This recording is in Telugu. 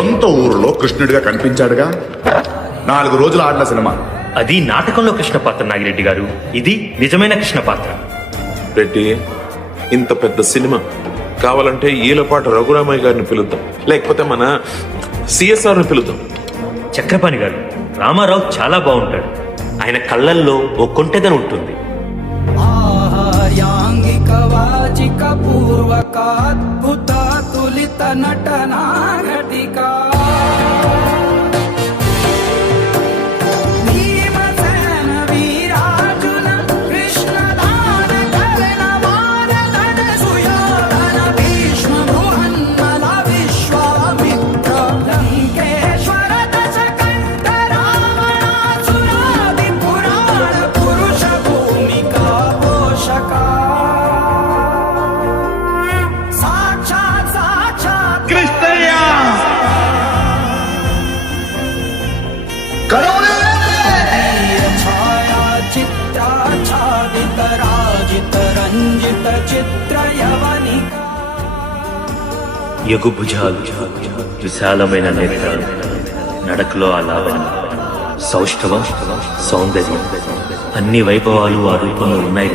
సొంత ఊరిలో కృష్ణుడిగా కనిపించాడుగా. 4 రోజులు ఆడిన సినిమా. అది నాటకంలో కృష్ణ పాత్ర నాగిరెడ్డి గారు, ఇది నిజమైన కృష్ణ పాత్ర. రెడ్డి, ఇంత పెద్ద సినిమా కావాలంటే ఈలపాటు రఘురామయ్య గారిని పిలుద్దాం, లేకపోతే మన సిఎస్ఆర్ని పిలుద్దాం. చక్రపాణి గారు, రామారావు చాలా బాగుంటాడు. ఆయన కళ్ళల్లో ఓ కొంటెదనం ఉంటుంది. ఆహార్యాంగిక వాచిక పూర్వకాద్భుత తులిత నటనాఘటికా భీమసేన వీరార్జున కృష్ణదాన కర్ణ వారధన సుయోధన భీష్మ బృహన్మల విశ్వామిత్ర లంకేశ్వర దశకంఠ రావణాసురాది పురాణ పురుష భూమికా పోషకా సాక్షాత్ సాక్షాత్ కృష్ణయ్య ఛాయా చిత్రాఛాదిత రాజిత రంజిత చిత్ర యవనికా ఎగు భుజాలు, విశాలమైన నేత్రాలు, నడకలో ఆ లావణ్యం, సౌష్ఠవం, సౌందర్యం, అన్ని వైభవాలు ఆ రూపంలో ఉన్నాయి.